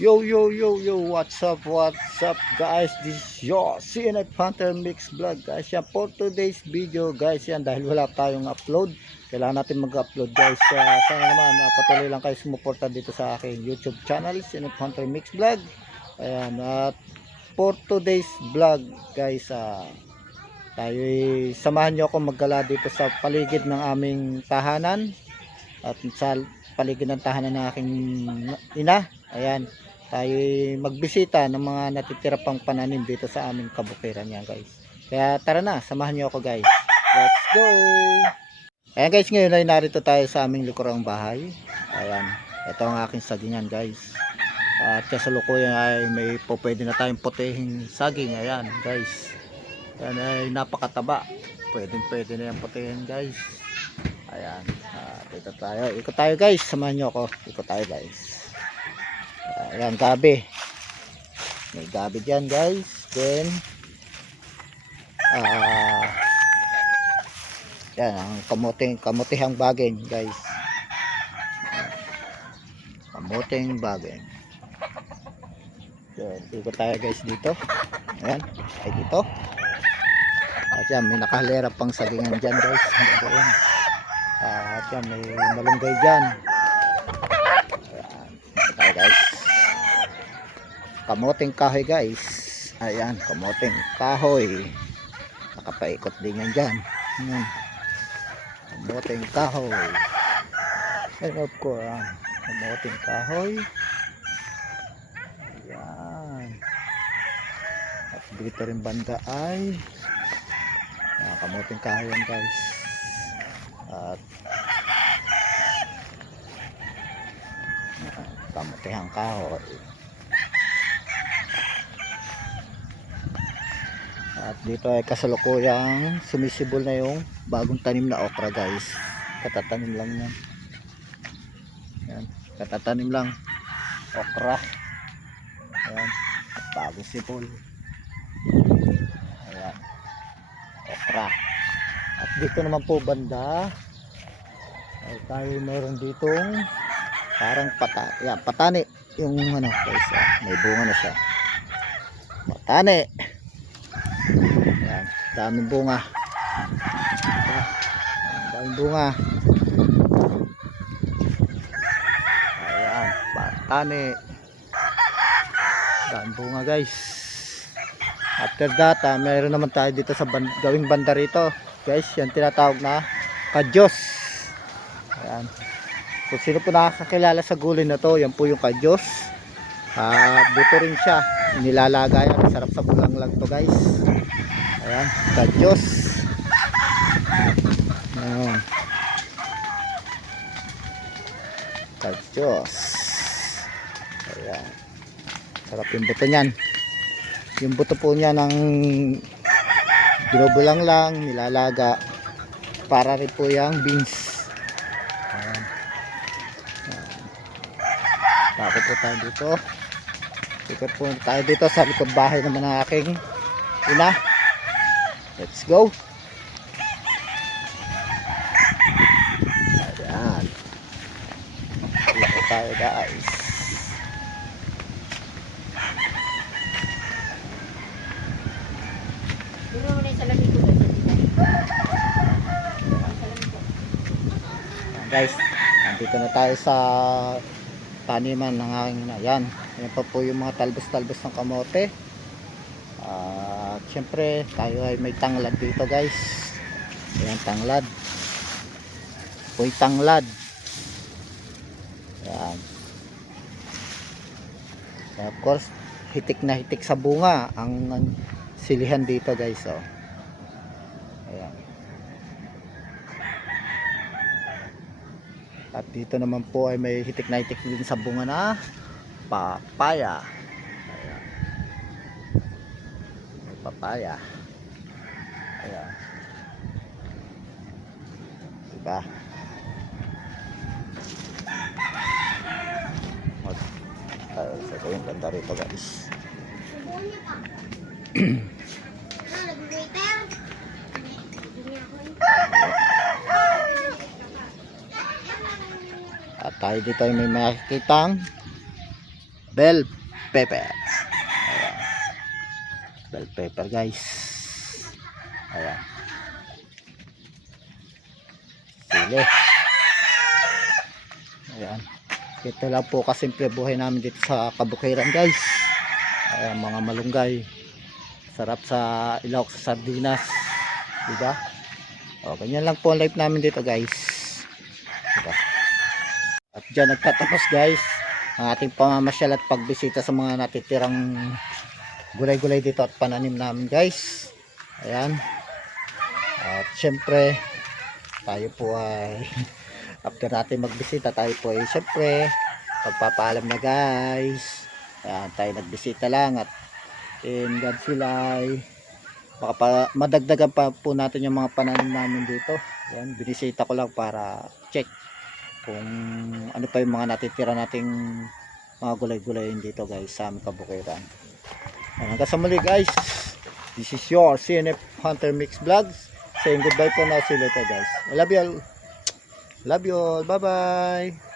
Yo, what's up guys, this is your CNF Hunter Mix Vlog guys. Yan for today's video guys, yan dahil wala tayong upload, kailangan natin mag-upload guys. Sana naman patuloy lang kayo sumuporta dito sa aking YouTube channel, CNF Hunter Mix Vlog. Ayan, at for today's vlog guys, tayo samahan nyo ako maggala dito sa paligid ng aming tahanan at sa paligid ng tahanan ng aking ina. Ayan, tayo magbisita ng mga natitira pang pananim dito sa aming kabukiran yan guys. Kaya tara na, samahan niyo ako guys. Let's go! Ayan guys, ngayon ay narito tayo sa aming likurang bahay. Ayan, ito ang aking sagingan guys. At kasalukuyan ay may pwede na tayong putihing saging. Ayan guys, yan ay napakataba. Pwede na yung putihin guys. Ayan, dito tayo, ikot tayo guys, samahan niyo ako, ikot tayo guys. Ayan, gabi, may gabi dyan guys. Then yan ang kamutihang baging guys, kamuting baging. Yan, ikot tayo guys dito. Ayan, ay dito. At yan, may nakahalera pang sagingan dyan guys. At yan, may malunggay dyan. Ayan, tayo guys. Kamuting kahoy guys. Ayan, kamuting kahoy. Nakapaikot din yan dyan. Ayan, kamuting kahoy. Ayan po, kamuting kahoy. Ayan. At dito rin banda ay kamuting kahoy yan guys. At kamutihang kahoy. At dito ay kasalukuyang sumisibol na yung bagong tanim na okra guys. Katatanim lang yan. Ayan, katatanim lang okra. Ayan, bagong sibol. Ayan, okra. At dito naman po banda ay tayo meron ditong parang patani yung ano guys. May bunga na siya, patani. Ayan, daming bunga. Daming bunga. Ayan, patani, daming bunga guys. After that, meron naman tayo dito sa gawing banda rito guys, yan tinatawag na kadyos. Ayan, kung sino po nakakakilala sa gulay na to, yan po yung kadyos. Buto rin siya, nilalaga yan, sarap sa bulanglang to guys. Ayan, kadyos. Ayan, kadyos. Ayan, sarap yung buto nyan. Yung buto po niya ng binubulang lang, nilalaga para rin po yung beans. Ayan. Tako po tayo dito. Ikot po tayo dito sa likod bahay naman ng aking ina. Let's go. Ayan, ikot tayo guys. Guys, nandito na tayo sa taniman ng aking ina. Yan, yan pa po yung mga talbos-talbos ng kamote. At syempre tayo ay may tanglad dito guys. Ayan, tanglad. Uy, tanglad. Ayan. And of course, hitik na hitik sa bunga ang silihan dito guys. Ayan. At dito naman po ay may hitik na hitik din sa bunga na papaya. Ayan. May papaya. Ayan. Diba? Sa ito yung ganda rito guys. At tayo dito ay may makikitang bell pepper. Ayan. Bell pepper guys. Ayan. Sili. Ayan. Ito lang po kasimple buhay namin dito sa Kabukiran guys. Ayan, mga malunggay. Sarap sa ilaw sa sardinas. Diba? O, ganyan lang po ang life namin dito guys. Diba? At dyan nagtatapos guys ang ating pamamasyal at pagbisita sa mga natitirang gulay-gulay dito at pananim namin guys. Ayan. At syempre tayo po ay after natin magbisita tayo po ay syempre pagpapaalam na guys. Ayan, tayo nagbisita lang at in God silay baka madagdagan pa po natin yung mga pananim namin dito. Ayan, binisita ko lang para check kung ano pa yung mga natitira nating mga gulay-gulay dito guys sa aming Kabukiran. Hanggang sa muli guys, this is your CNF Hunter Mix Vlogs saying goodbye po na, see you later guys. I love you all, bye bye.